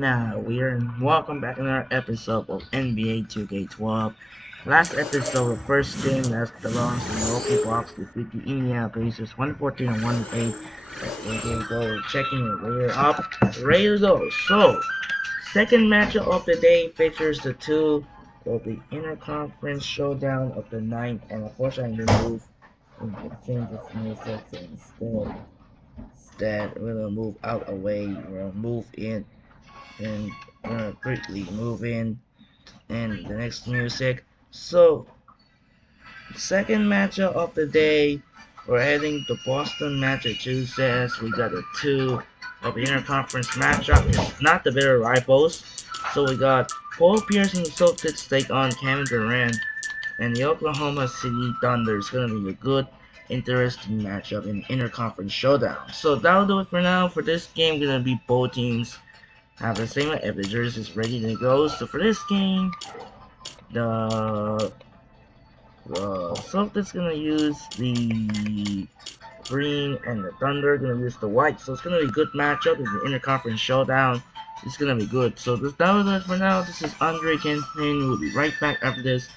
now welcome back to another episode of NBA 2K12. Last episode, the first game that's the loss, the Milwaukee Bucks defeat the Indiana Pacers 114 and 108. We're gonna go checking it later up, ready to go. So, second matchup of the day features the two of the interconference showdown of the night, and unfortunately, they move in the change of music instead. We're gonna move out away. We're gonna move in and quickly move in and the next music. So, second matchup of the day, we're heading to Boston, Massachusetts. We got the two of the interconference matchup. It's not the bitter rivals. So we got Paul Pierce and the Celtics take on Kevin Durant, and the Oklahoma City Thunder. Is gonna be a good, interesting matchup in interconference showdown. So that'll do it for now. For this game, gonna be both teams have the same if the jersey is ready to go. So for this game, the Celtics gonna use the green and the Thunder gonna use the white. So it's gonna be a good matchup in the interconference showdown. It's gonna be good. So that was it for now. This is Andre Campaign. We'll be right back after this.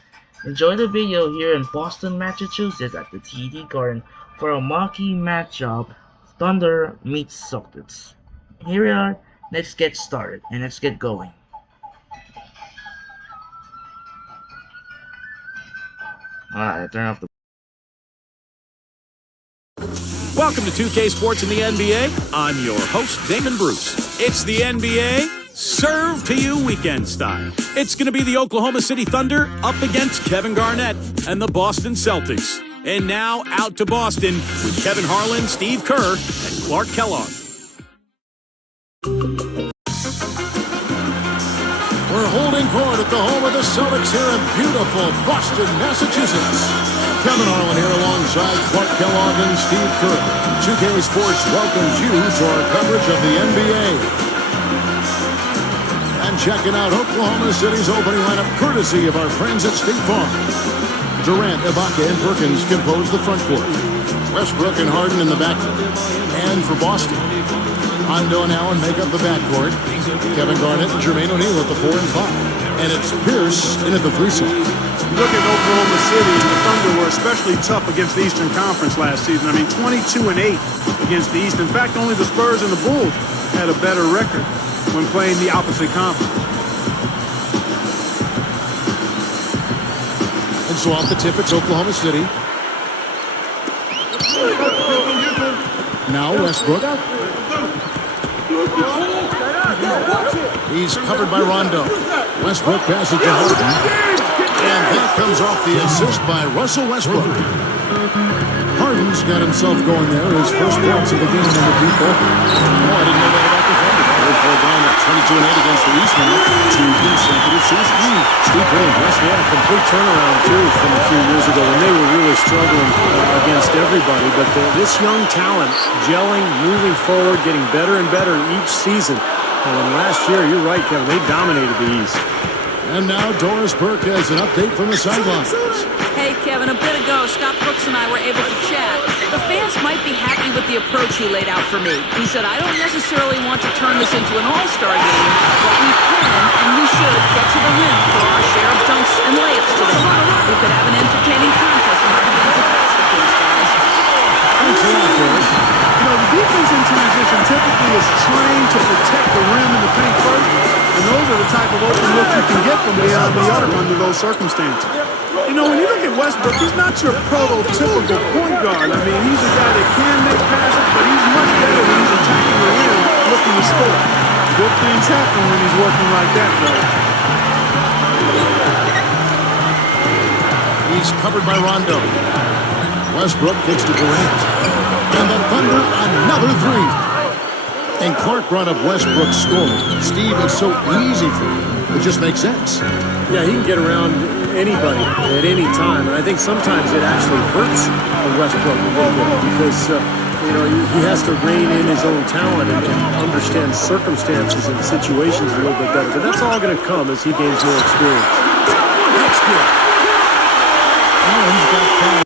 Enjoy the video here in Boston, Massachusetts at the TD Garden for a marquee matchup. Thunder meets Celtics. Here we are. Let's get started and let's get going. Alright, turn off the. Welcome to 2K Sports in the NBA. I'm your host, Damon Bruce. It's the NBA, served to you weekend style. It's going to be the Oklahoma City Thunder up against Kevin Garnett and the Boston Celtics. And now out to Boston with Kevin Harlan, Steve Kerr, and Clark Kellogg. We're holding court at the home of the Celtics here in beautiful Boston, Massachusetts. Kevin Harlan here alongside Clark Kellogg and Steve Kerr. 2K Sports welcomes you to our coverage of the NBA. And checking out Oklahoma City's opening lineup courtesy of our friends at State Farm. Durant, Ibaka, and Perkins compose the front court. Westbrook and Harden in the backcourt. And for Boston, Hondo and Allen make up the backcourt. Kevin Garnett and Jermaine O'Neal at the 4 and 5. And it's Pierce in at the 3 slot. You look at Oklahoma City, and the Thunder were especially tough against the Eastern Conference last season. I mean, 22-8 against the East. In fact, only the Spurs and the Bulls had a better record when playing the opposite conference. And so off the tip, it's Oklahoma City. Now Westbrook. He's covered by Rondo. Westbrook passes to Harden. And that comes off the assist by Russell Westbrook. Harden's got himself going there. His first points of the game in the deep open. Oh, I didn't know that about the Thunder. They're down at 22-8 against the East now. 2 consecutive seasons. Steve Kerr impressed. Yeah, complete turnaround, too, from a few years ago when they were really struggling against everybody. But this young talent gelling, moving forward, getting better and better each season. And last year, you're right, Kevin, they dominated the East. And now Doris Burke has an update from the sidelines. Hey, Kevin, a bit ago, Scott Brooks and I were able to chat. The fans might be happy with the approach he laid out for me. He said, I don't necessarily want to turn this into an all-star game, but we can and we should get to the rim for our share of dunks and layups today. We could have an entertaining contest and our hands are best with these guys. Thanks a lot, Doris. You know, the defense in transition typically is trained to protect the rim in the paint first, and those are the type of open looks you can get from beyond the arc under those circumstances. You know, when you look at Westbrook, he's not your prototypical point guard. I mean, he's a guy that can make passes, but he's much better when he's attacking the rim, looking to score. Good things happen when he's working like that, though. He's covered by Rondo. Westbrook gets to Durant. And the Thunder, another 3. And Clark brought up Westbrook's scoring. Steve, it's so easy for you. It just makes sense. Yeah, he can get around anybody at any time. And I think sometimes it actually hurts Westbrook a little bit because, he has to rein in his own talent and understand circumstances and situations a little bit better. But that's all going to come as he gains more experience. That's good. Allen's got 5.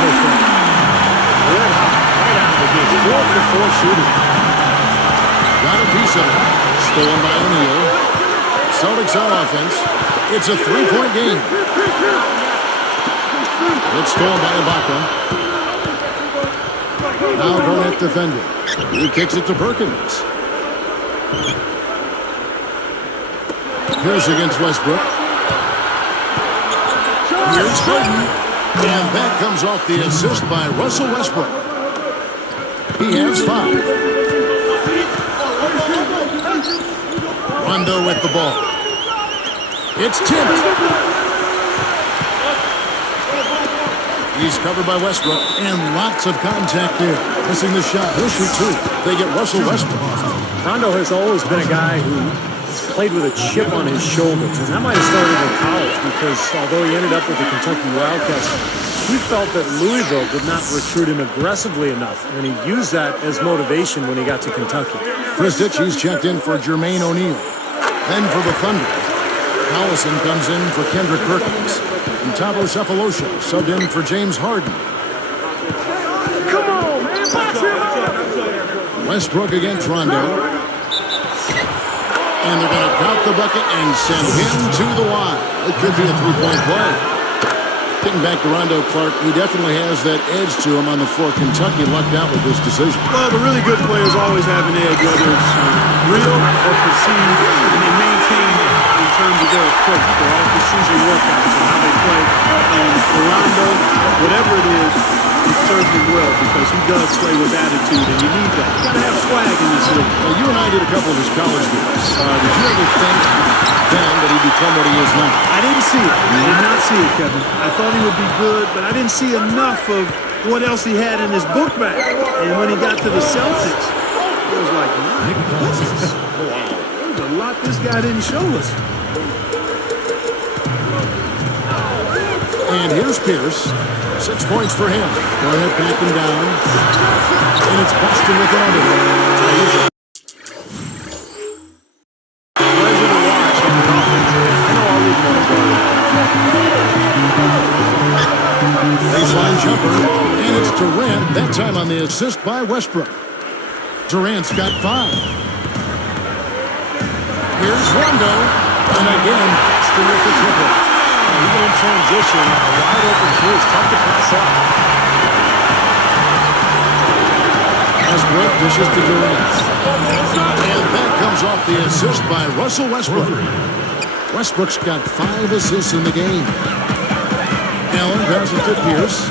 so far. Red hot, right out of the gate. 4 for 4 shooting. Got a piece of it. Stolen by O'Neal. Celtics on offense. It's a three-point game. It's stolen by Ibaka. Now Garnett defending. He kicks it to Perkins. Pierce against Westbrook. Here's Harden. And that comes off the assist by Russell Westbrook. He has 5. Rondo with the ball. It's tipped. He's covered by Westbrook. And lots of contact there. Missing the shot. He'll shoot 2. They get Russell Westbrook. Rondo has always been a guy who played with a chip on his shoulders, and that might have started in college because although he ended up with the Kentucky Wildcats, he felt that Louisville did not recruit him aggressively enough, and he used that as motivation when he got to Kentucky. Kristich, he's checked in for Jermaine O'Neal. Then for the Thunder, Allison comes in for Kendrick Perkins. And Tabo Cephalosha subbed in for James Harden. Come on, man. Box him up. Westbrook against Rondo. And they're going to count the bucket and send him to the line. It could be a three-point play. Getting back to Rondo Clark, he definitely has that edge to him on the floor. Kentucky lucked out with this decision. Well, the really good players always have an edge, whether it's real or perceived, and they maintain it in terms of their approach, their off-the-season workouts, and how they play. And for Rondo, whatever it is, it serves him well because he does play with attitude, and you need that. You got to have swag in this league. Well, you and I did a couple of his college games. Did you ever think then that he'd become what he is now? I didn't see it. I did not see it, Kevin. I thought he would be good, but I didn't see enough of what else he had in his book bag. And when he got to the Celtics, it was like, my goodness. Wow. There's a lot this guy didn't show us. And here's Pierce. 6 points for him. Garnett backing down. And it's Boston with another one. Pleasure to watch on the offense. I know I'll leave one Baseline jumper. And it's Durant. That time on the assist by Westbrook. Durant's got 5. Here's Rondo. And again, Boston with the triple. Even in transition, a wide open three is tough to pass up. Westbrook dishes to Durant. And that comes off the assist by Russell Westbrook. Westbrook's got 5 assists in the game. Allen passes to Pierce.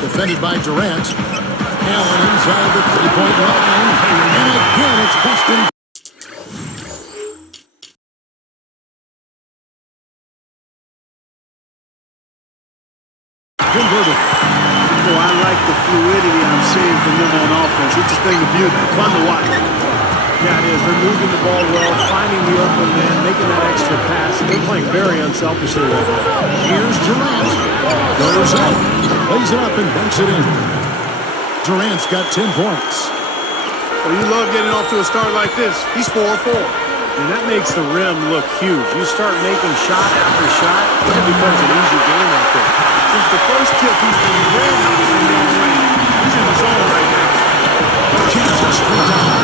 Defended by Durant. Allen inside the three-point line. And again, it's Boston. Converted. Oh, I like the fluidity I'm seeing from them on offense. It's just been a beauty. Fun to watch. Yeah, it is. They're moving the ball well, finding the open man, making that extra pass. They're playing very unselfishly right now. Here's Durant. Goes up. Lays it up and banks it in. Durant's got 10 points. Well, you love getting off to a start like this. He's 4-4. And that makes the rim look huge. You start making shot after shot, it becomes an easy game out there. Since the first tip, he's been red hot from long range. He's in the zone right now. Kansas straight down.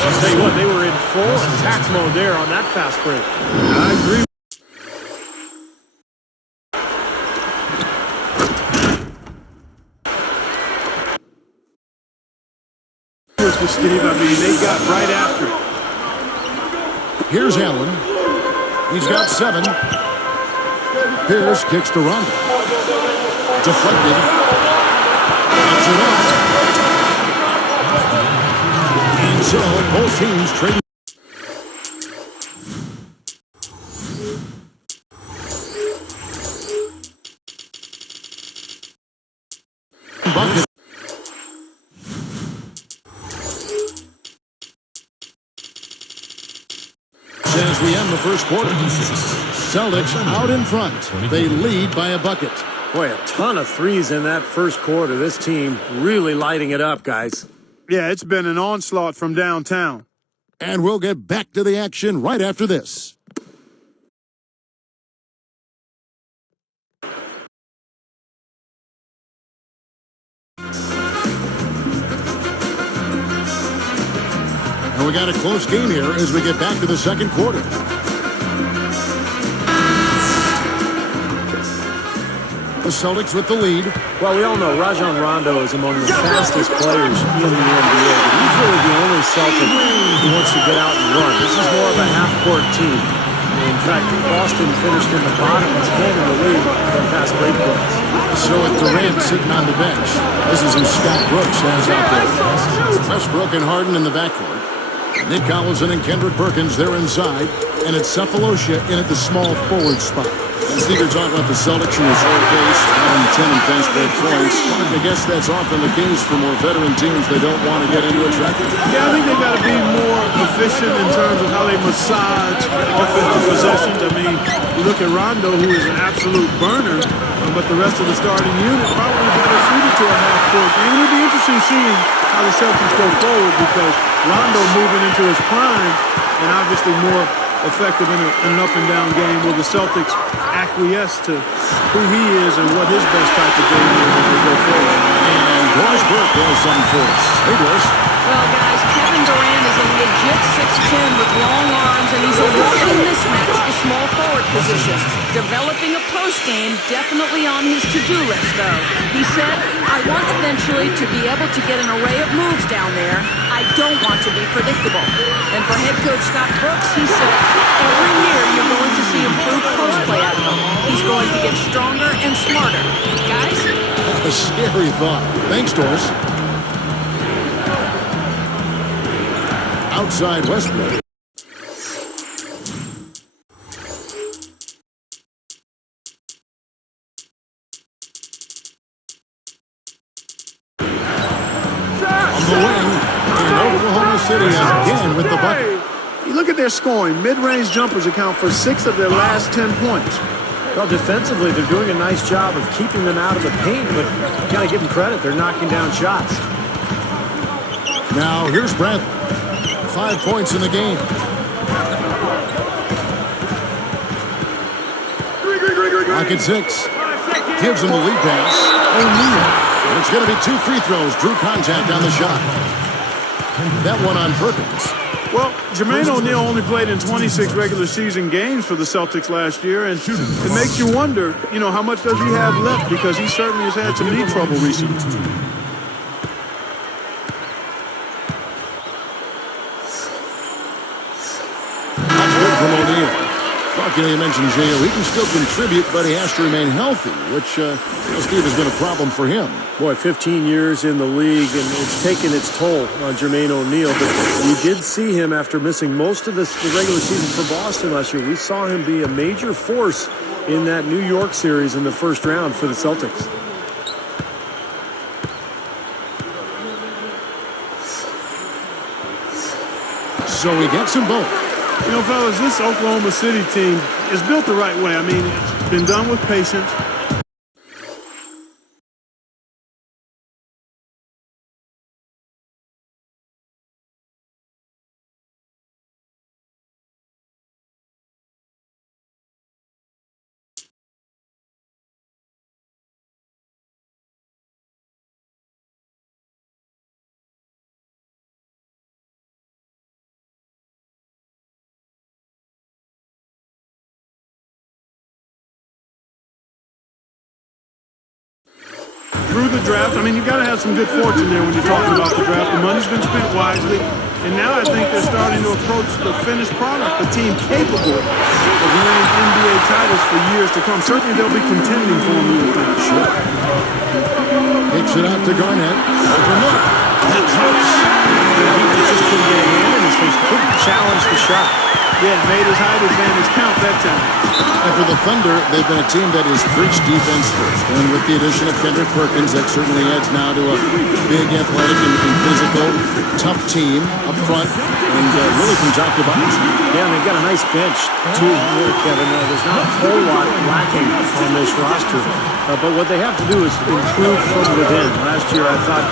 I'll tell you what, they were in full attack mode there on that fast break. I agree. With Steve, I mean, they got right after it. Here's Allen. He's got 7. Pierce kicks to Rondo. Deflected. Knocks it off. And so both teams trading. Bucket. As we end the first quarter, Celtics out in front. They lead by a bucket. Boy, a ton of threes in that first quarter. This team really lighting it up, guys. Yeah, it's been an onslaught from downtown. And we'll get back to the action right after this. we got a close game here as we get back to the second quarter. The Celtics with the lead. Well, we all know Rajon Rondo is among the fastest players in the NBA, but he's really the only Celtic who wants to get out and run. This is more of a half-court team. In fact, Boston finished in the bottom 10 in the league in fast break plays. So with Durant sitting on the bench, this is who Scott Brooks has out there. Westbrook and Harden in the backcourt. Nick Collison and Kendrick Perkins, they're inside. And it's Cephalosha in at the small forward spot. Let's see, you're talking about the Celtics in this whole case, having 10 in fast break points. I guess that's often the case for more veteran teams. They don't want to get into a trap. Yeah, I think they got to be more efficient in terms of how they massage offensive possessions. I mean, you look at Rondo, who is an absolute burner, but the rest of the starting unit probably better suited to a half-court game. It'll be interesting seeing how the Celtics go forward because Rondo moving into his prime and obviously more effective in an up-and-down game. Will the Celtics acquiesce to who he is and what his best type of game is as we go forward? And Doris Burke has something for us. Hey, Doris. Well, guys, Kevin Durant is a legit 6'10" with long arms, and he's a walking mismatch at the small forward position. Developing a post game, definitely on his to-do list, though. He said, I want eventually to be able to get an array of moves down there. I don't want to be predictable. And for head coach Scott Brooks, he said, every year you're going to see improved post play out of him. He's going to get stronger and smarter. Guys? A scary thought. Thanks, Doris. Outside Westbrook. On the wing, in Oklahoma City again with the bucket. You look at their scoring. Mid-range jumpers account for 6 of their last 10 points. Well, defensively, they're doing a nice job of keeping them out of the paint, but you got to give them credit. They're knocking down shots. Now, here's Bradley. 5 points in the game. Clock at 6. Gives him the lead pass. O'Neal. And it's going to be 2 free throws. Drew contact on the shot. That one on Perkins. Well, Jermaine O'Neal only played in 26 regular season games for the Celtics last year, and it makes you wonder, how much does he have left, because he certainly has had some knee trouble recently. That's good from O'Neal. You mentioned J.O. He can still contribute, but he has to remain healthy, which, Steve, has been a problem for him. Boy, 15 years in the league, and it's taken its toll on Jermaine O'Neal. But we did see him after missing most of the regular season for Boston last year. We saw him be a major force in that New York series in the first round for the Celtics. So he gets them both. Fellas, this Oklahoma City team is built the right way. I mean, it's been done with patience. Through the draft, I mean, you've got to have some good fortune there when you're talking about the draft. The money's been spent wisely, and now I think they're starting to approach the finished product, a team capable of winning NBA titles for years to come. Certainly they'll be contending for them, you would think. Sure. Kicks it out to Garnett. Open up. That hurts. He just couldn't get a hand in his face, couldn't challenge the shot. Yeah, made his height advantage count that time. And for the Thunder, they've been a team that has preached defense first. And with the addition of Kendrick Perkins, that certainly adds now to a big, athletic, and physical, tough team up front, and really from top to bottom. Yeah, and they've got a nice bench, too, Kevin. There's not a whole lot lacking on this roster. But what they have to do is improve from within. Last year, I thought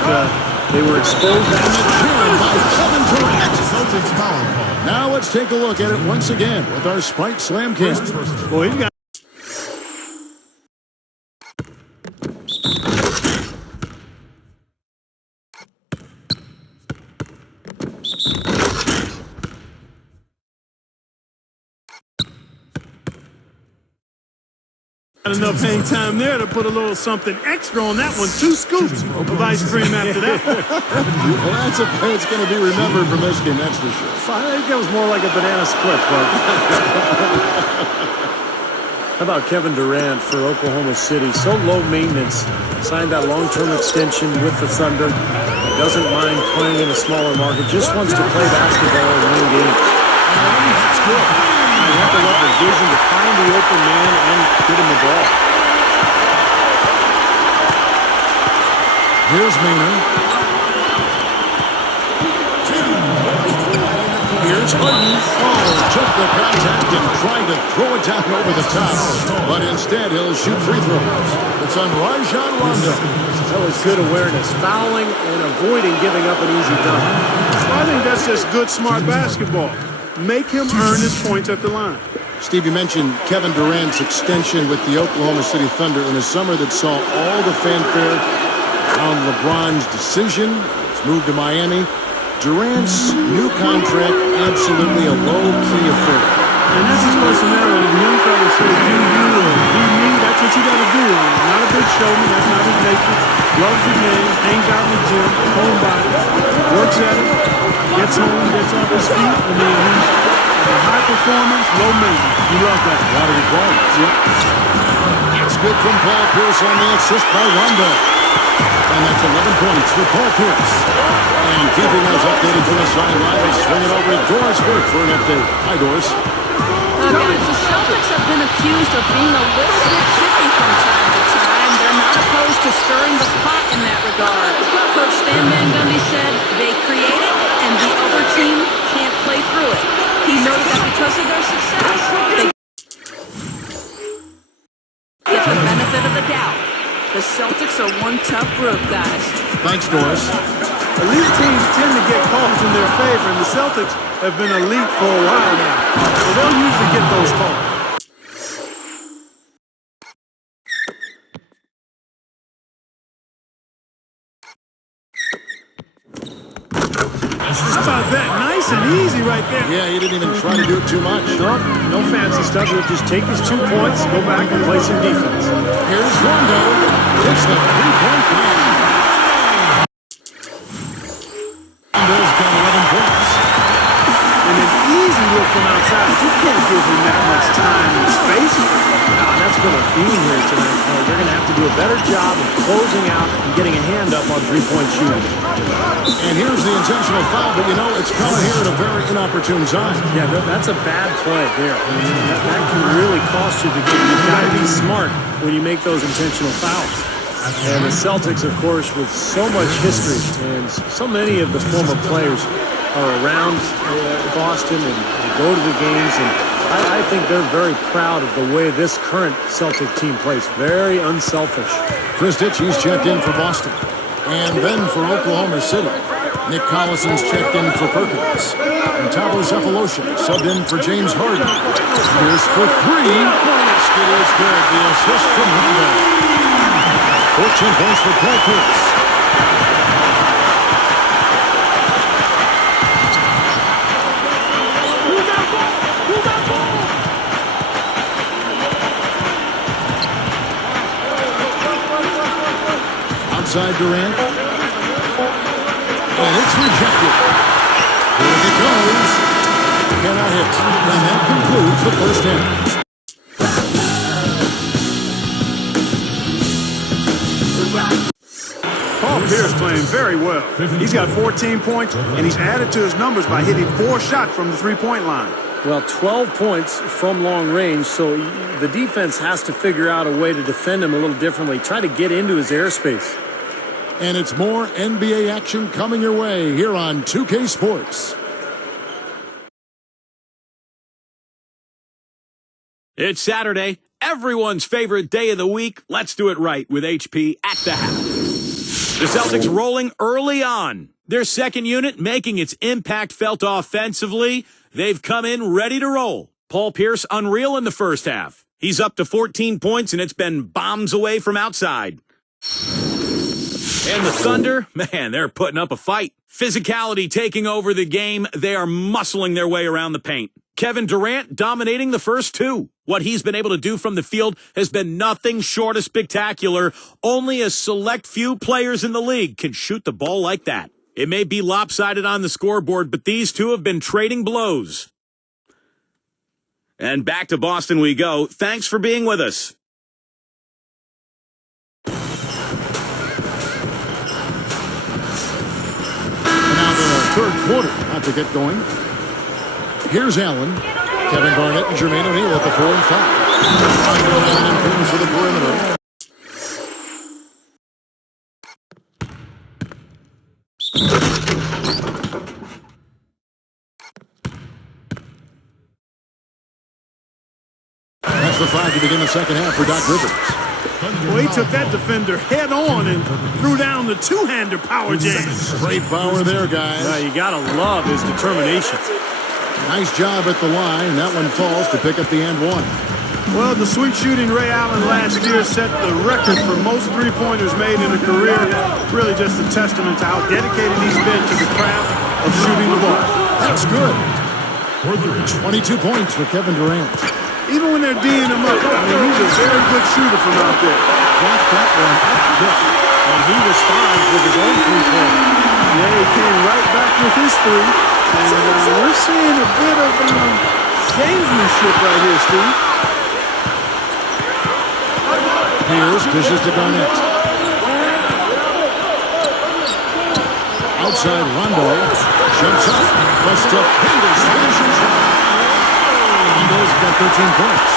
they were exposed. And again by Kevin Durant. Celtics foul call. Now let's take a look at it once again with our Spike Slam Cam. Boy, he's got Enough hang time there to put a little something extra on that one. 2 scoops of ice cream after that. Well, that's a play that's going to be remembered from this game, that's for sure. I think that was more like a banana split, but how about Kevin Durant for Oklahoma City? So low maintenance. Signed that long-term extension with the Thunder. Doesn't mind playing in a smaller market. Just wants to play basketball and win games. That's good. You have to love the vision to find the open man and get him the ball. Here's Maynard. Here's Harden. Oh, took the contact and tried to throw it down over the top. But instead, he'll shoot free throws. It's on Rajon Rondo. That was good awareness. Fouling and avoiding giving up an easy dunk. Well, I think that's just good, smart basketball. Make him earn his points at the line. Steve, you mentioned Kevin Durant's extension with the Oklahoma City Thunder in a summer that saw all the fanfare around LeBron's decision. His move to Miami. Durant's new contract, absolutely a low-key affair. And that's his personality. The young fella says, do you or do me, that's what you got to do. Not a big showman, that's not his nature. Loves the game, hangs out in the gym, homebody, works at it, gets home, gets off his feet. I mean, he's a high performance, low maintenance. You love that. A lot of requirements. Yep. It's good from Paul Pierce on the assist by Rondo. And that's 11 points for Paul Pierce. And keeping us updated from the sideline, we'll swing it over to Doris Burke for an update. Hi, Doris. Guys, the Celtics have been accused of being a little bit chippy from time to time. They're not opposed to stirring the pot in that regard. Coach Stan Van Gundy said they create it and the other team can't play through it. He noted that because of their success, they get the benefit of the doubt. The Celtics are one tough group, guys. Thanks, Doris. Elite teams tend to get calls in their favor, and the Celtics have been elite for a while now. So they'll usually get those calls. How about that? Nice and easy right there. Yeah, he didn't even try to do it too much. Nope, no fancy stuff. He'll just take his 2 points, go back and play some defense. Here's Rondo. It's the three-point play. Rondo's got 11 points. And an easy look from outside. You can't give him that much time and space. And that's been a theme here tonight. They're going to have to do a better job of closing out and getting a hand up on three-point shooting. And here's the intentional foul, but you know, it's coming here at a very inopportune time. Yeah, that's a bad play there. I mean, that can really cost you the game. You've got to be smart when you make those intentional fouls. And the Celtics, of course, with so much history and so many of the former players are around Boston and they go to the games, and I think they're very proud of the way this current Celtic team plays. Very unselfish. Chris Ditchy's checked in for Boston. And then for Oklahoma City, Nick Collison's checked in for Perkins. And Tavo Cephalosha subbed in for James Harden. Here's for three. Basket is good. The assist from Rondo. 14 points for Paul Pierce. Outside Durant. And it's rejected. Here it goes. Cannot hit. And that concludes the first half. Paul Pierce playing very well. He's got 14 points, and he's added to his numbers by hitting 4 shots from the three-point line. Well, 12 points from long range, so the defense has to figure out a way to defend him a little differently, try to get into his airspace. And it's more NBA action coming your way here on 2K Sports. It's Saturday, everyone's favorite day of the week. Let's do it right with HP at the half. The Celtics rolling early on. Their second unit making its impact felt offensively. They've come in ready to roll. Paul Pierce unreal in the first half. He's up to 14 points, and it's been bombs away from outside. And the Thunder, man, they're putting up a fight. Physicality taking over the game. They are muscling their way around the paint. Kevin Durant dominating the first two. What he's been able to do from the field has been nothing short of spectacular. Only a select few players in the league can shoot the ball like that. It may be lopsided on the scoreboard, but these two have been trading blows. And back to Boston we go. Thanks for being with us. Now the third quarter about to get going. Here's Allen, Kevin Garnett, and Jermaine O'Neal at the 4 and 5. Rondo Allen and Payton for the perimeter. That's the 5 to begin the second half for Doc Rivers. Well, he took that defender head on and threw down the two-hander power jam. Great power there, guys. You got to love his determination. Nice job at the line. That one falls to pick up the and one. Well, the sweet shooting Ray Allen last year set the record for most three-pointers made in a career. Really just a testament to how dedicated he's been to the craft of shooting the ball. That's good. 22 points for Kevin Durant. Even when they're D'ing him up, I mean, he's a very good shooter from out there. Got that one up good. And he responds with his own three-pointer. Yeah, he came right back with his three. And we're seeing a bit of gamesmanship right here, Steve. Pierce dishes to Garnett. Outside Rondo. Jumps up. West up. Hinders. Finishing shot. Rondo's got 13 points.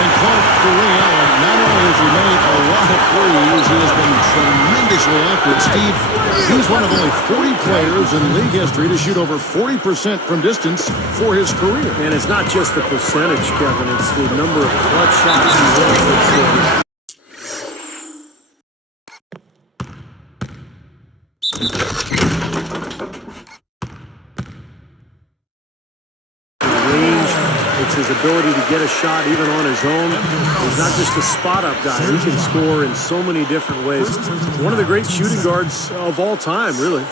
And Clark for Ray Allen. Not only has he made a lot of threes, he has been tremendously accurate. Steve, he's one of only 40 players in league history to shoot over 40% from distance for his career. And it's not just the percentage, Kevin. It's the number of clutch shots he hits. It's his ability to get a shot even on his own. He's not just a spot-up guy. He can score in so many different ways. One of the great shooting guards of all time, really.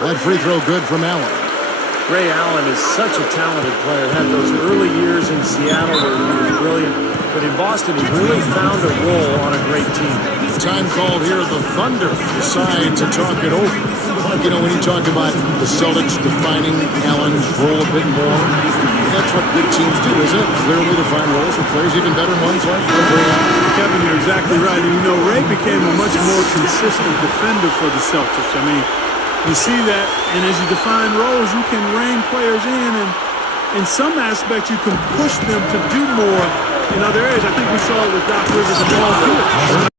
That free throw good from Allen. Ray Allen is such a talented player. Had those early years in Seattle where he was brilliant. But in Boston, he really found a role on a great team. Time called here, the Thunder decide to talk it over. Mark, you know, when you talk about the Celtics defining Allen's role a bit more, that's what good teams do, isn't it? Clearly define roles for players, even better ones like Ray Allen. Kevin, you're exactly right. And, you know, Ray became a much more consistent defender for the Celtics. I mean, you see that, and as you define roles, you can rein players in, and in some aspects, you can push them to do more in other areas. I think we saw it with Doc Rivers and Paul George.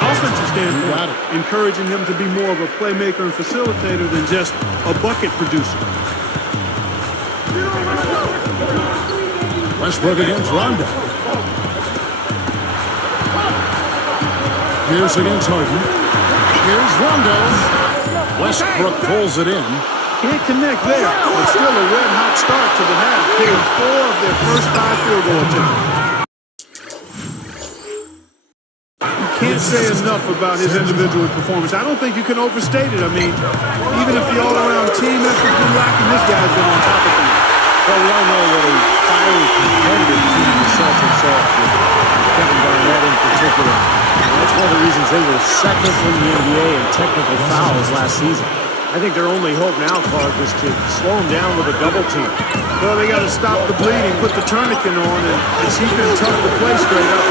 Offensive standpoint, encouraging him to be more of a playmaker and facilitator than just a bucket producer. Westbrook against Rondo. Pierce against Harden. Here's Rondo. Westbrook pulls it in. Can't connect there, but still a red-hot start to the half. Hitting 4 of their first 5 field goal attempts. You can't say enough about his individual performance. I don't think you can overstate it. I mean, even if the all-around team effort been lacking, this guy's been on top of things. Well, we all know what a fiery competitive team the Celtics are, with Kevin Garnett in particular. And that's one of the reasons they were second in the NBA in technical fouls last season. I think their only hope now, Clark, is to slow him down with a double team. Well, they got to stop the bleeding, put the tourniquet on, and he's been tough to play straight up.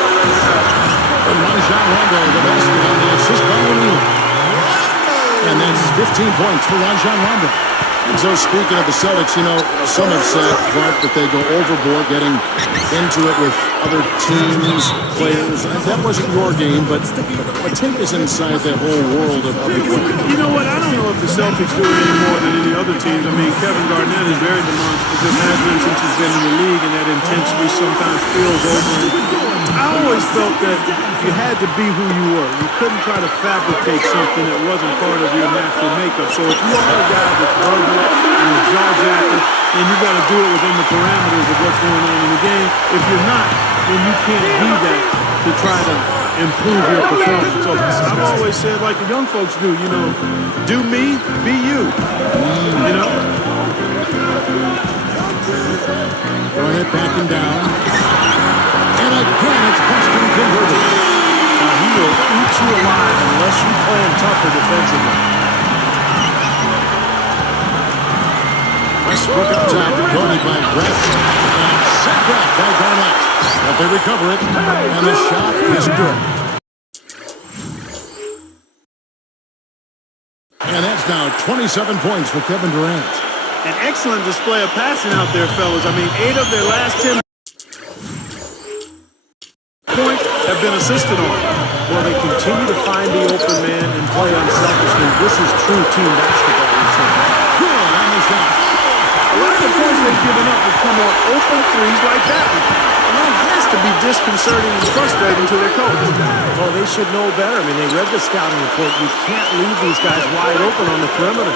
And Rajon Rondo, the basket on the assist by O'Neal. And that's 15 points for Rajon Rondo. And so speaking of the Celtics, you know, some have said, Clark, that they go overboard getting into it with other teams, players. And that wasn't your game, but take us inside that whole world of the game. You know what? I don't know if the Celtics do it any more than any other teams. I mean, Kevin Garnett is very demonstrative, has been since he's been in the league, and that intensity sometimes spills over. I always felt that you had to be who you were. You couldn't try to fabricate something that wasn't part of your natural makeup. So if you are a guy that's verbal and jaw jacket, then you got to do it within the parameters of what's going on in the game. If you're not, when you can't be that to try to improve your performance. So I've always said, like the young folks do, you know, do me, be you. You know? Throwing it back and down. And again, it's Boston converted. Now, he will eat you alive unless you play him tougher defensively. Westbrook up top, guarded by Brett. And it's set back by Garnett. But they recover it, and the shot is good. And that's now 27 points for Kevin Durant. An excellent display of passing out there, fellas. I mean, 8 of their last 10 points have been assisted on. Well, they continue to find the open man and play unselfishly. This is true team basketball. Good on the shot. A lot of the points they've given up have come on open threes like that one. And that has to be disconcerting and frustrating to their coach. Well, they should know better. I mean, they read the scouting report. You can't leave these guys wide open on the perimeter.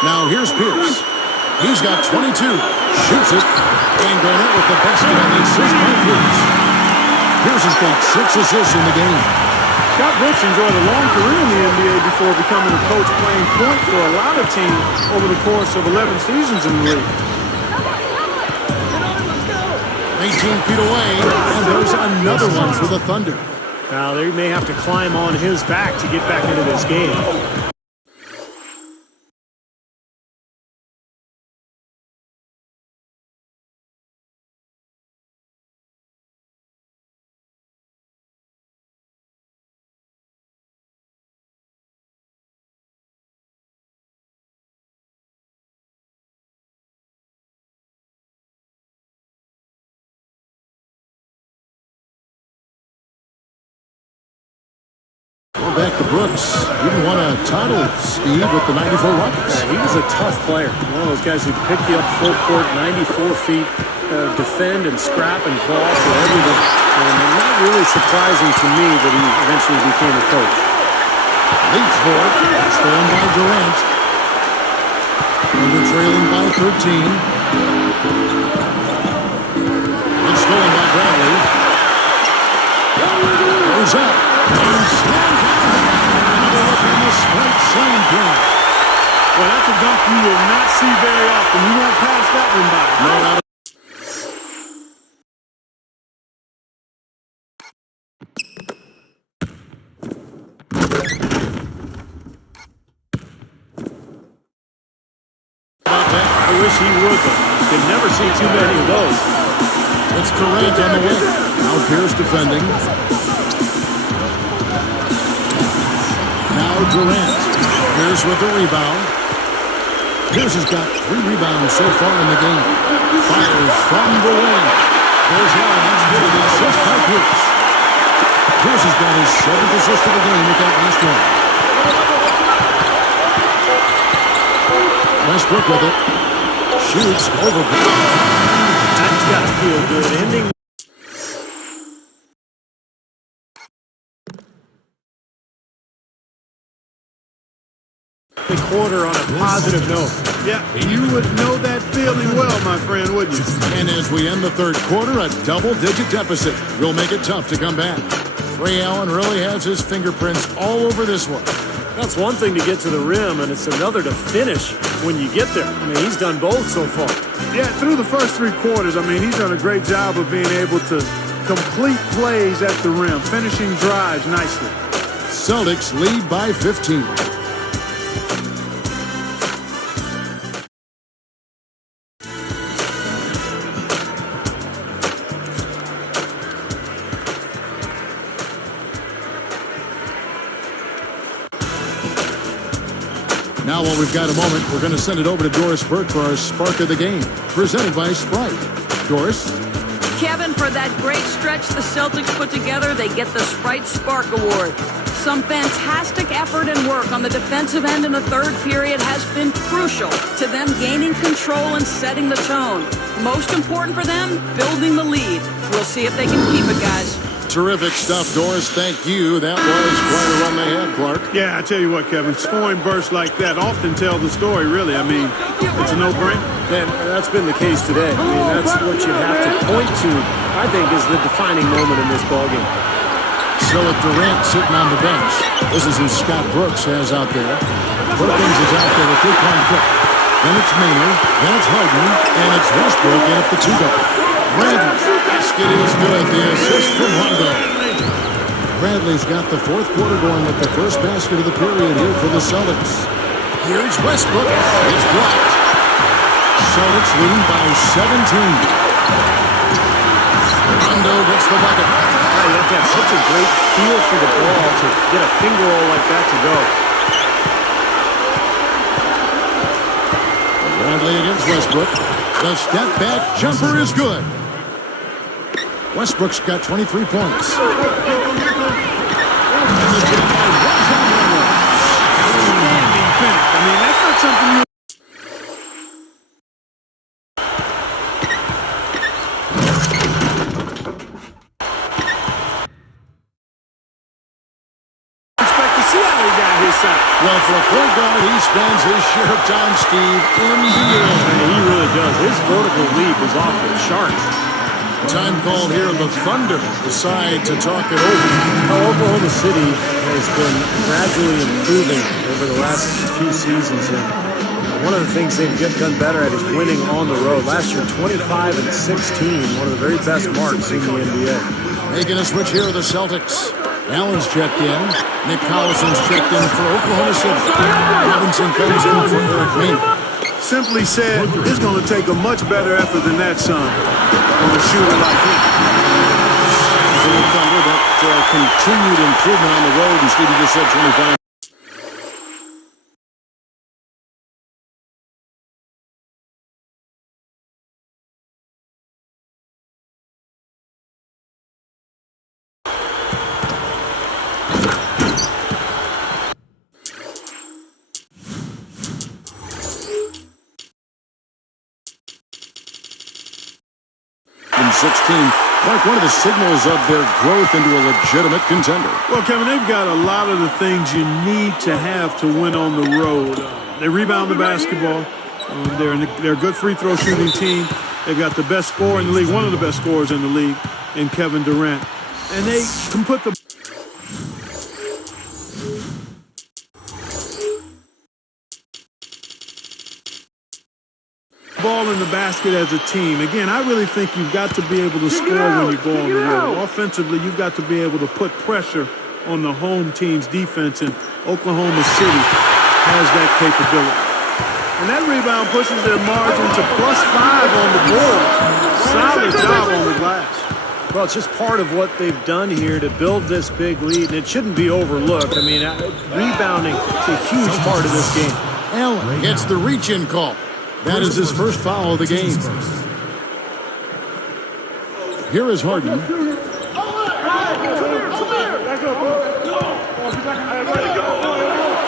Now here's Pierce. He's got 22. Shoots it. And Garnett with the basket on the assist by Pierce. Pierce has got 6 assists in the game. Scott Brooks enjoyed a long career in the NBA before becoming a coach playing point for a lot of teams over the course of 11 seasons in the league. 18 feet away, and there's another one for the Thunder. Now, they may have to climb on his back to get back into this game. Back to Brooks. He didn't want a title, Steve, with the 94 Rockets. He was a tough player. One of those guys who'd pick you up full court, 94 feet, defend and scrap and claw for everything. And not really surprising to me that he eventually became a coach. Leads for it. Stolen by Durant. And they're trailing by 13. It's stolen by Bradley. Goes up. And slam down. Another look on the straight slam play. Well, that's a dunk you will not see very often. You won't pass that one by. No doubt. I wish he would, but you can never see too many of those. It's Durant on the way. Now Pierce defending. Now Durant. Pierce with the rebound. Pierce has got 3 rebounds so far in the game. Fires from the wing. There's one. That's good. The assist by Pierce. Pierce has got his 7th assist of the game with that last one. Westbrook with it. Shoots over. That's got to feel good. Ending. The quarter on a positive note. Yeah, you would know that feeling well, my friend, wouldn't you? And as we end the third quarter, a double-digit deficit will make it tough to come back. Ray Allen really has his fingerprints all over this one. That's one thing to get to the rim, and it's another to finish when you get there. I mean, he's done both so far. Yeah, through the first 3 quarters, I mean, he's done a great job of being able to complete plays at the rim, finishing drives nicely. Celtics lead by 15. Now, while we've got a moment, we're going to send it over to Doris Burke for our Spark of the Game, presented by Sprite. Doris? Kevin, for that great stretch the Celtics put together, they get the Sprite Spark Award. Some fantastic effort and work on the defensive end in the third period has been crucial to them gaining control and setting the tone. Most important for them, building the lead. We'll see if they can keep it, guys. Terrific stuff, Doris. Thank you. That was quite a run they had, Clark. Yeah, I tell you what, Kevin, scoring bursts like that often tell the story, really. I mean, it's a no-brainer. And that's been the case today. I mean, that's what you have to point to, I think, is the defining moment in this ballgame. So with Durant sitting on the bench, this is who Scott Brooks has out there. Perkins is out there with Daquan Cook. Then it's Maynard, then it's Harden, and it's Westbrook in at the two-double. Bradley's basket is good. The assist from Rondo. Bradley's got the fourth quarter going with the first basket of the period here for the Celtics. Here's Westbrook. It's blocked. Celtics leading by 17. Rondo gets the bucket. You have to have such a great feel for the ball to get a finger roll like that to go. Bradley against Westbrook. The step back jumper is good. Westbrook's got 23 points. And the jam by Rajon Rondo. Outstanding finish. I mean, that's not something you expect to see how he got his side. Well, for a point guard, he spends his share of time, Steve, in the air. He really does. His vertical leap is off the charts. Time called here. The Thunder decide to talk it over. Oklahoma City has been gradually improving over the last few seasons. And one of the things they've done better at is winning on the road. Last year, 25-16, one of the very best marks in the NBA. Making a switch here with the Celtics. Allen's checked in. Nick Collison's checked in for Oklahoma City. Robinson comes in for Eric Maynard. simply said, it's going to take a much better effort than that, son, on a shooter like him. For the Thunder, that continued improvement on the road, and Stevie just said 25. In 16, like one of the signals of their growth into a legitimate contender. Well, Kevin, they've got a lot of the things you need to have to win on the road. They rebound the basketball. They're a good free throw shooting team. They've got the best scorer in the league, one of the best scorers in the league, in Kevin Durant. And they can put the ball in the basket as a team. Again, I really think you've got to be able to score when you go on the road. Offensively, you've got to be able to put pressure on the home team's defense, and Oklahoma City has that capability. And that rebound pushes their margin to +5 on the board. Solid job on the glass. Well, it's just part of what they've done here to build this big lead, and it shouldn't be overlooked. I mean, rebounding is a huge part of this game. Allen gets the reach-in call. That is his first foul of the game. Here is Harden.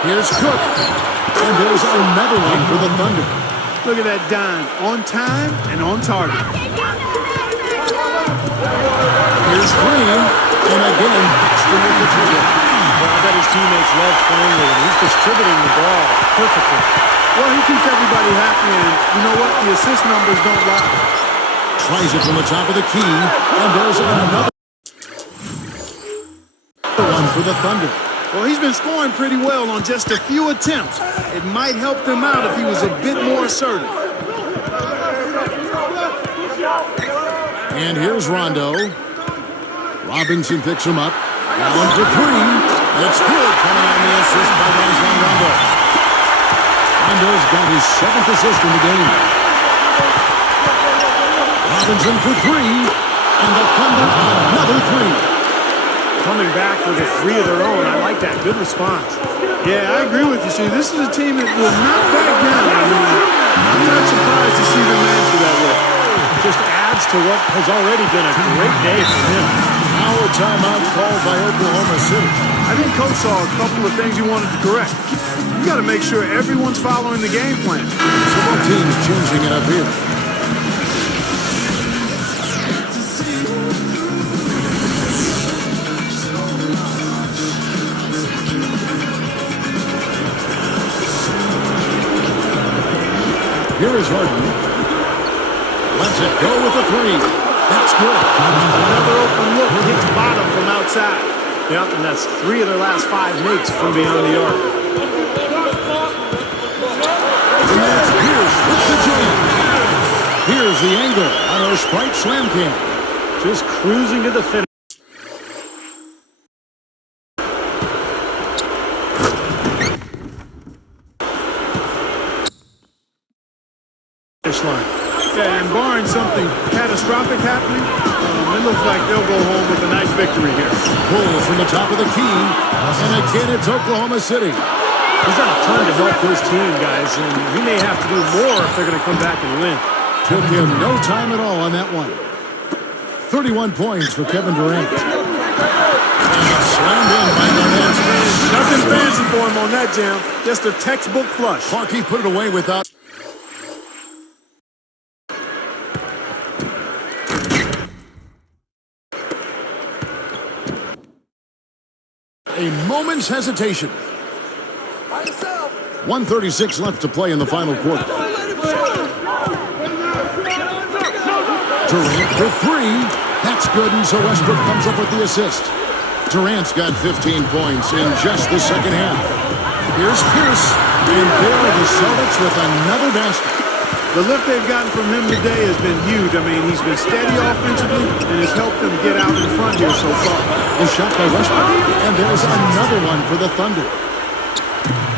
Here's Cook. And there's another one for the Thunder. Look at that dime. On time and on target. Here's Green. And again, Dexter with the trigger. Well, I bet his teammates love playing with him. He's distributing the ball perfectly. Well, he keeps everybody happy, and you know what? The assist numbers don't lie. Tries it from the top of the key, and there's another one for the Thunder. Well, he's been scoring pretty well on just a few attempts. It might help them out if he was a bit more assertive. And here's Rondo. Robinson picks him up. Allen for three. It's good, coming on the assist by Rajon Rondo. Rondo's got his 7th assist in the game. Robinson for three, and the Thunder another three. Coming back with a three of their own. I like that. Good response. Yeah, I agree with you, Steve. This is a team that will not back down. I mean, I'm not surprised to see them answer that way. Just adds to what has already been a great day for him. Now a timeout called by Oklahoma City. I think Coach saw a couple of things he wanted to correct. You got to make sure everyone's following the game plan. So both teams changing it up here. Here is Harden. Lets it go with the three. That's good. Another open look hits bottom from outside. Yep, and that's 3 of their last 5 makes from beyond the arc. And that's Pierce with the jam. Here's the angle on our Sprite Slam Cam. Just cruising to the finish. Line. Yeah, and barring something catastrophic happening, it looks like they'll go home with a nice victory here. Pull from the top of the key. And again, it's Oklahoma City. He's done a ton to help his team, guys, and he may have to do more if they're going to come back and win. Took him no time at all on that one. 31 points for Kevin Durant. And slammed in by Durant. Nothing fancy for him on that jam. Just a textbook flush. Clarkey put it away without. A moment's hesitation. 1:36 left to play in the final quarter. Durant for 3. That's good, and so Westbrook comes up with the assist. Durant's got 15 points in just the second half. Here's Pierce, and there are the Celtics with another basket. The lift they've gotten from him today has been huge. I mean, he's been steady offensively and has helped them get out in front here so far. A shot by Westbrook, and there's another one for the Thunder.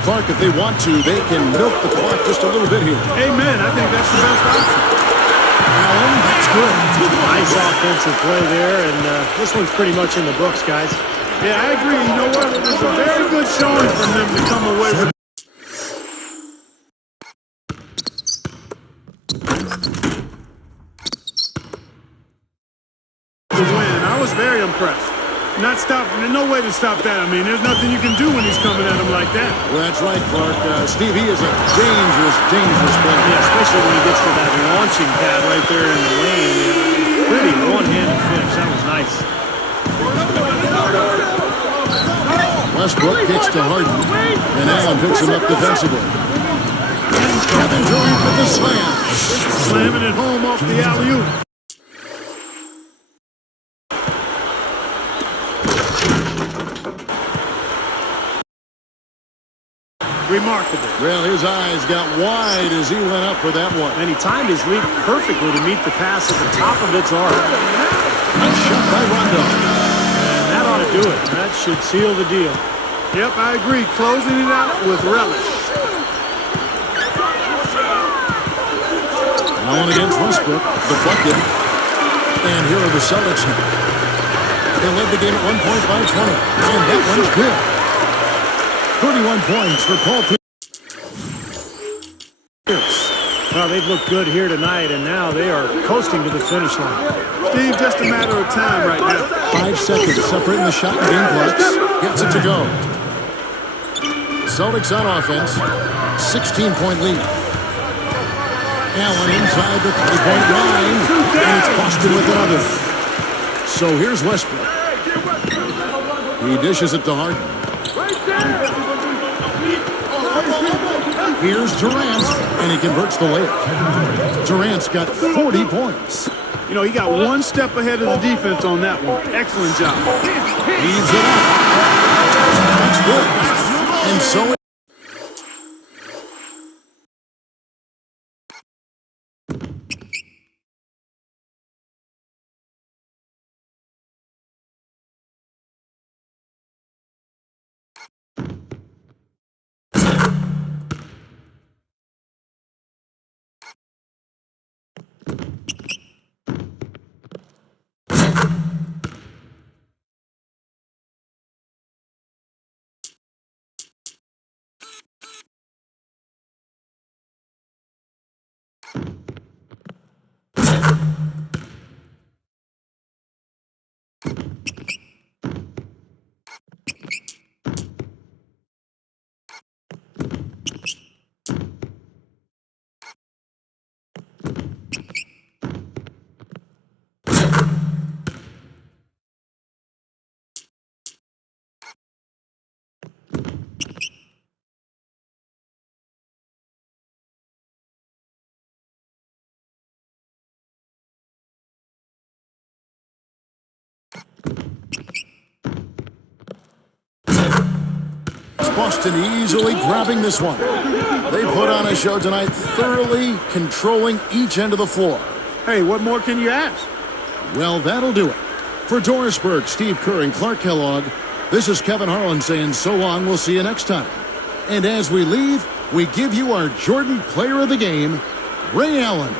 Clark, if they want to, they can milk the clock just a little bit here. Amen. I think that's the best option. Allen, that's good. Nice offensive play there, and this one's pretty much in the books, guys. Yeah, I agree. You know what? It was a very good showing from them to come away with the win. I was very impressed. Not stopping. There's no way to stop that. I mean, there's nothing you can do when he's coming at him like that. Well, that's right, Clark. Steve, he is a dangerous, dangerous player. Yeah, especially when he gets to that launching pad right there in the lane. Pretty one-handed finish. That was nice. Westbrook kicks to Harden, and Allen picks him up defensively. Kevin Durant with the slam. Slamming it home off the alley-oop. Remarkable. Well, his eyes got wide as he went up for that one. And he timed his leap perfectly to meet the pass at the top of its arc. Nice shot by Rondo. And that ought to do it. That should seal the deal. Yep, I agree. Closing it out with relish. Allen against Westbrook, deflected. And here are the Celtics now. They led the game at 1 point by 20. And that one's good. 31 points for Paul Pierce. Well, they've looked good here tonight, and now they are coasting to the finish line. Steve, just a matter of time right now. 5 seconds separating the shot and game clocks. Gets it to go. Celtics on offense. 16-point lead. Allen inside the 3-point line. And it's Boston with another. So here's Westbrook. He dishes it to Harden. Here's Durant, and he converts the layup. Durant's got 40 points. You know, he got one step ahead of the defense on that one. Excellent job. Leads it up. That's good. And so Boston easily grabbing this one. They put on a show tonight, thoroughly controlling each end of the floor. Hey, what more can you ask? Well, that'll do it. For Doris Burke, Steve Kerr, and Clark Kellogg, this is Kevin Harlan saying so long. We'll see you next time. And as we leave, we give you our Jordan Player of the Game, Ray Allen.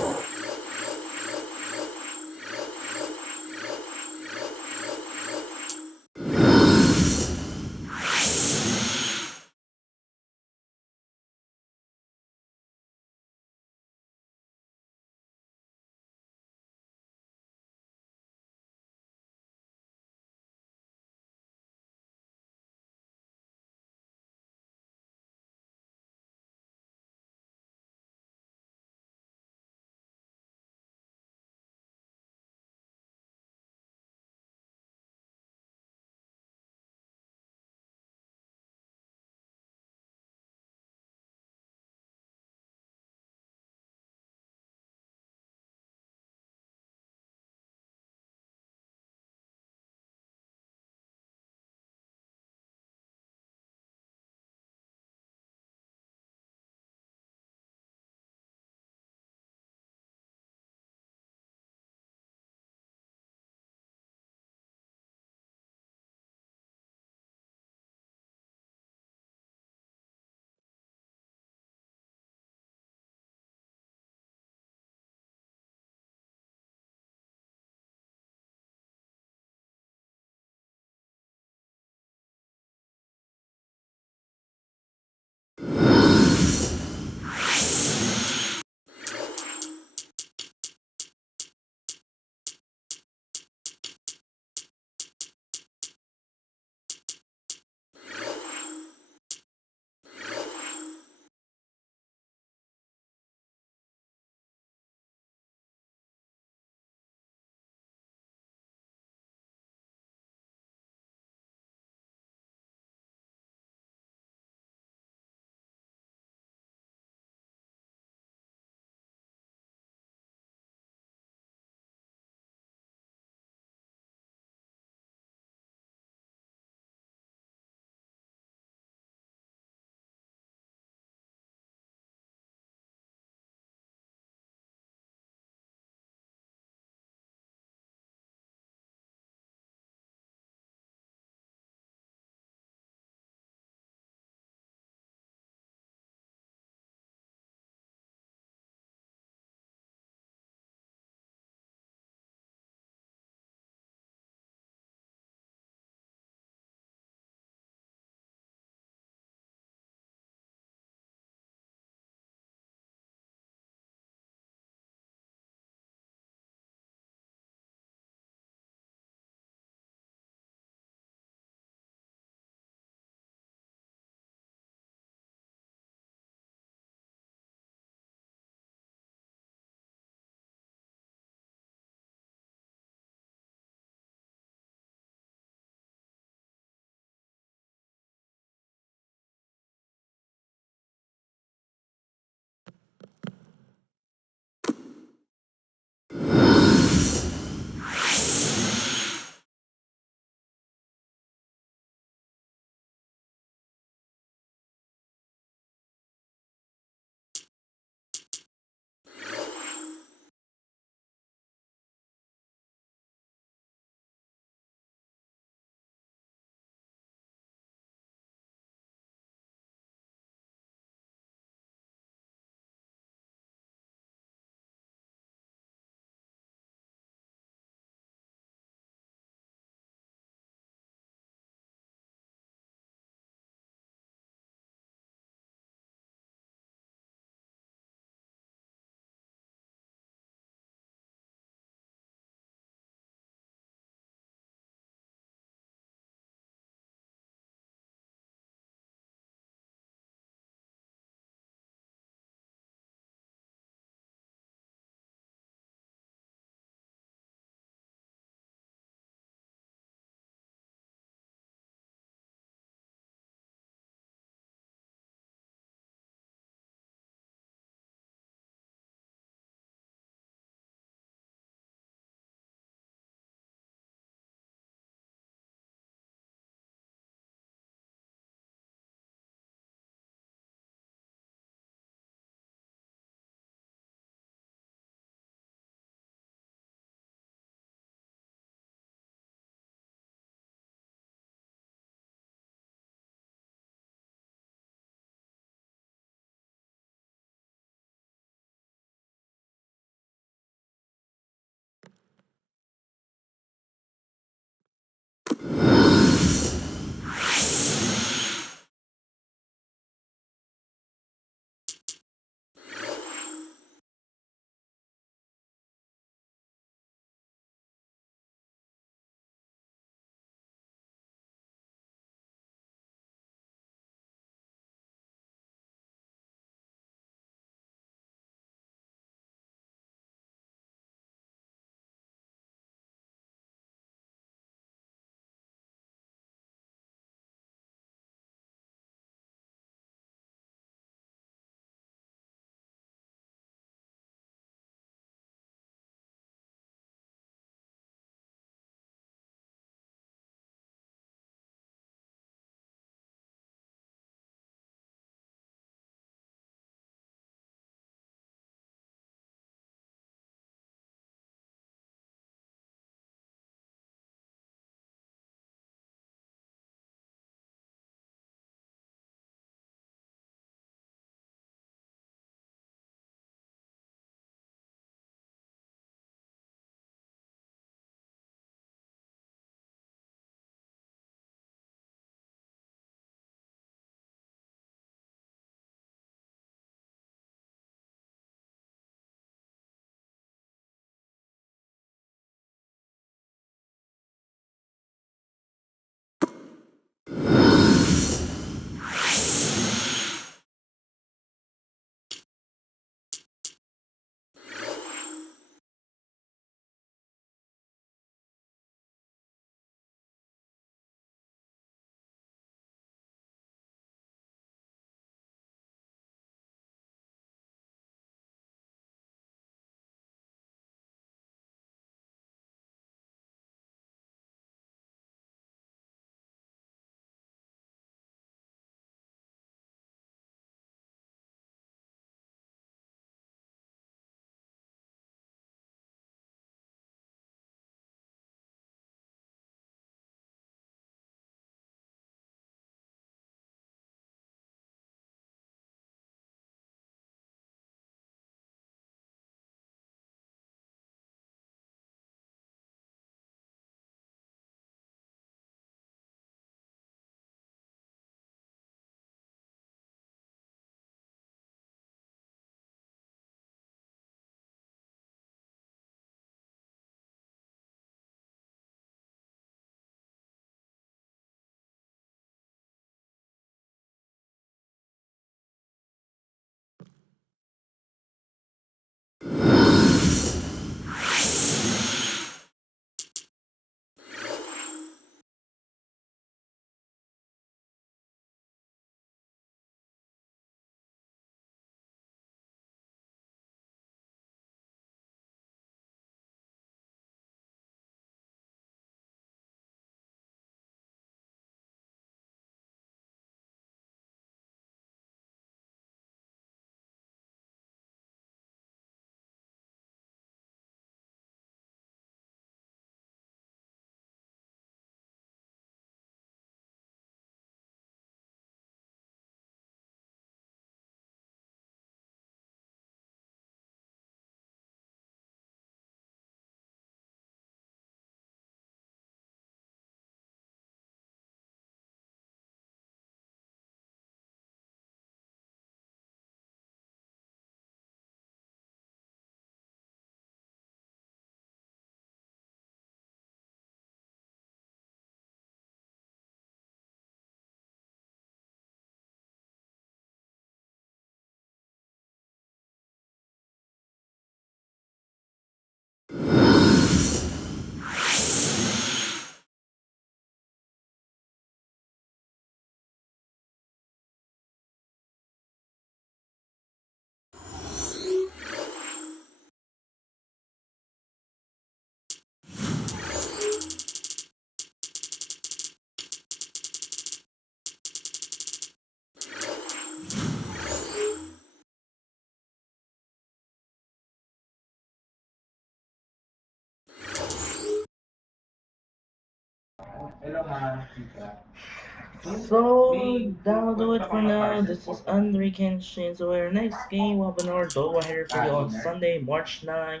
So that'll do it for now. This is Andre Kenshin. So our next game will be another doubleheader for you on Sunday, March 9.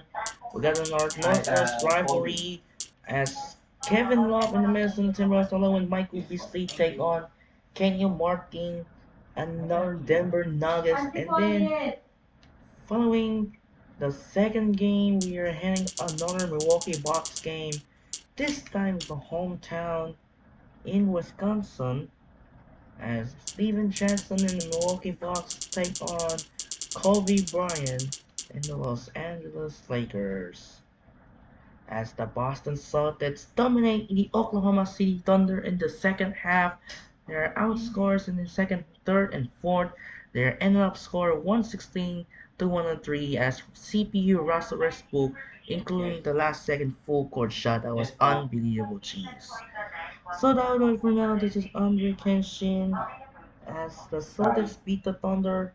We got an Northwest rivalry as Kevin Love and the Minnesota Timberwolves along with Michael Beasley take on Kenyon Martin, another Denver Nuggets, and then following the second game, we are heading another Milwaukee Bucks game. This time the hometown in Wisconsin as Steven Jackson and the Milwaukee Bucks take on Kobe Bryant and the Los Angeles Lakers. As the Boston Celtics dominate the Oklahoma City Thunder in the second half, their outscores in the second, third, and fourth. They ended up score 116 to 103 as CPU Russell Westbrook, including the last second full court shot that was unbelievable cheese. So that was for now. This is Andre Kenshin as the Celtics beat the Thunder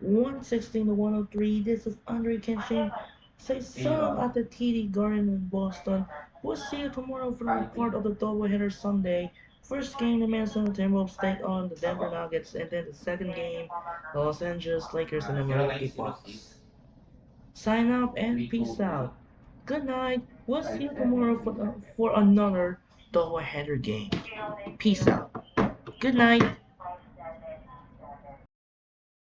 116 to 103. This is Andre Kenshin. Say so at the TD Garden in Boston. We'll see you tomorrow for the report of the doubleheader Sunday. First game, the Minnesota Timberwolves take on the Denver Nuggets, and then the second game, the Los Angeles Lakers and the Milwaukee Bucks. Sign up and peace out. Good night. We'll see you tomorrow for another doubleheader game. Peace out. Good night.